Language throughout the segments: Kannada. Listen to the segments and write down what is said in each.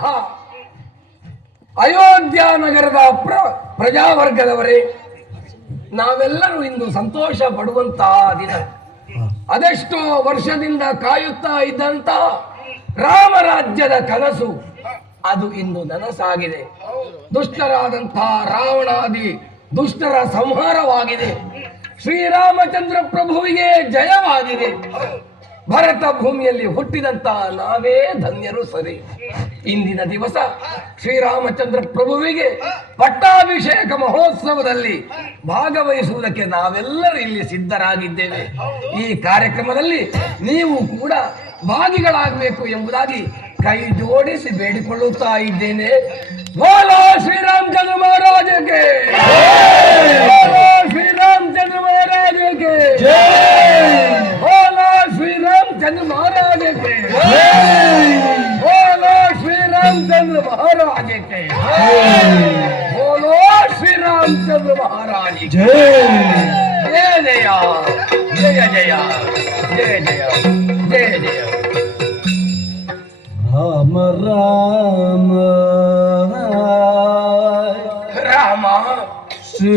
ಬಂದಿರುವಂತಹ ಅಯೋಧ್ಯ ನಗರದ ಪ್ರ, ಪ್ರಜಾವರ್ಗದವರೇ, ನಾವೆಲ್ಲರೂ ಇಂದು ಸಂತೋಷ ಪಡುವಂತಹ ದಿನ. ಅದೆಷ್ಟೋ ವರ್ಷದಿಂದ ಕಾಯುತ್ತಾ ಇದ್ದಂತಹ ರಾಮರಾಜ್ಯದ ಕನಸು ಅದು ಇಂದು ನನಸಾಗಿದೆ. ದುಷ್ಟರಾದಂತಹ ರಾವಣಾದಿ ದುಷ್ಟರ ಸಂಹಾರವಾಗಿದೆ. ಶ್ರೀರಾಮಚಂದ್ರ ಪ್ರಭುವಿಗೆ ಜಯವಾಗಿದೆ. ಭರತ ಭೂಮಿಯಲ್ಲಿ ಹುಟ್ಟಿದಂತ ನಾವೇ ಧನ್ಯರು ಸರಿ. ಇಂದಿನ ದಿವಸ ಶ್ರೀರಾಮಚಂದ್ರ ಪ್ರಭುವಿಗೆ ಪಟ್ಟಾಭಿಷೇಕ ಮಹೋತ್ಸವದಲ್ಲಿ ಭಾಗವಹಿಸುವುದಕ್ಕೆ ನಾವೆಲ್ಲರೂ ಇಲ್ಲಿ ಸಿದ್ಧರಾಗಿದ್ದೇವೆ. ಈ ಕಾರ್ಯಕ್ರಮದಲ್ಲಿ ನೀವು ಕೂಡ ಭಾಗಿಗಳಾಗಬೇಕು ಎಂಬುದಾಗಿ ಕೈ ಜೋಡಿಸಿ ಬೇಡಿಕೊಳ್ಳುತ್ತಾ ಇದ್ದೇನೆ. ಬೋಲೋ ಶ್ರೀರಾಮಚಂದ್ರ ಮಹಾರಾಜಗೆ கண்ணு மாறாதே போலோ ஸ்ரீராம் சந்திர மகாராஜத்தை போலோ ஸ்ரீராம் சந்திர மகாராஜ் ஜெய ஜயா ஜெய ஜயா ஜெய ஜயா ஜெய ஜயா ராம ராம ராம ஸ்ரீ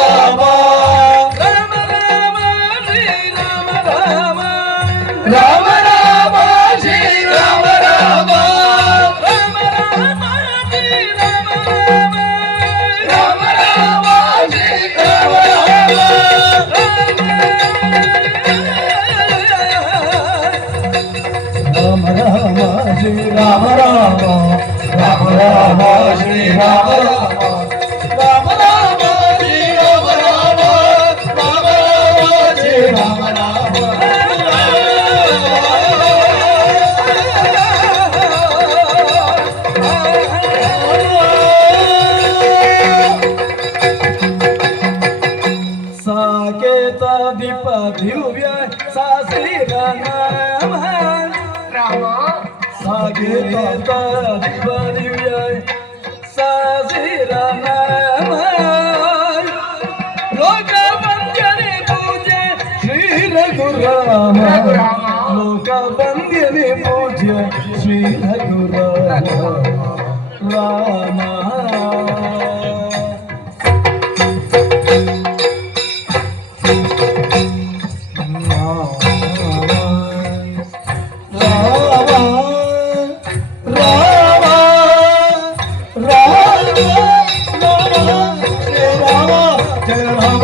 ठेवूया सासरी रामाय सागे ताता दिवा देऊया सासरी रामाय लोकबंधने पूजे श्री रघुराम लोकबंधने पूजे श्री रघुराम रामा జయ రామ జయ రామ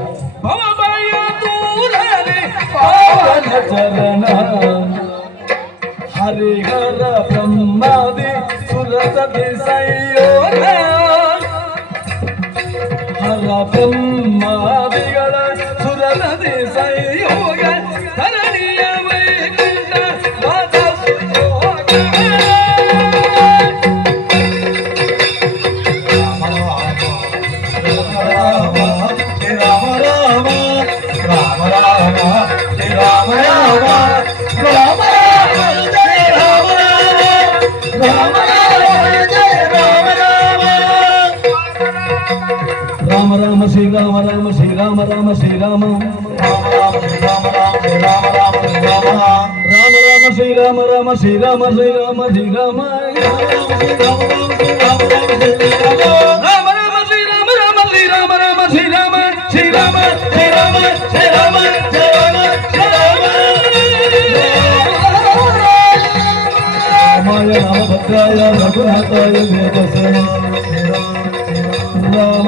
चलन हरि ब्रह्मादि सुरत सूरत हर ब्रह्मा ராம ஸ்ரீ ராம ராம ஸ்ரீ ராம ராம ஸ்ரீ ராம ராம ராம ஸ்ரீ ராம ராம ஸ்ரீ ராம ஸ்ரீ ராம ஸ்ரீ ராம ராம ராம ஸ்ரீ ராம ராம ஸ்ரீ ராம ராம ஸ்ரீ ராம ஸ்ரீ ராம ஸ்ரீ ராம ஸ்ரீ ராம ஸ்ரீ ராம ஸ்ரீ ராம ராமாய ராமபத்ராய ரகுநாதாய வேதசனா ராம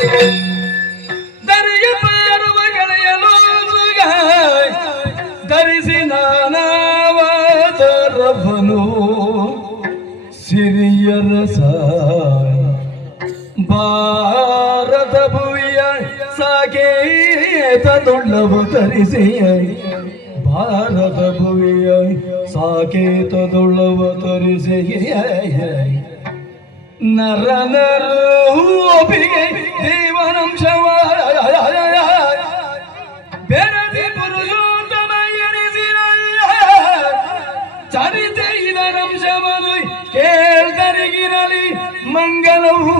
ಸಾಕೇತದುಳ್ಳವು ತರಿಸಿ ಭಾರತ ಭುವಿಯ ಸಾಕೇತದುಳ್ಳವ ತರಿಸಿ ನರ ನರೂಪಿಗೆ ದೇವನಂಶವ ಬೆರದಿ ಪುರುಷೋತ್ತಮ ಎನಿಸಿರ ಚರಿತೆ ಇದರಂಶವನು ಕೇಳ್ತರಿಗಿರಲಿ, ಮಂಗಲವು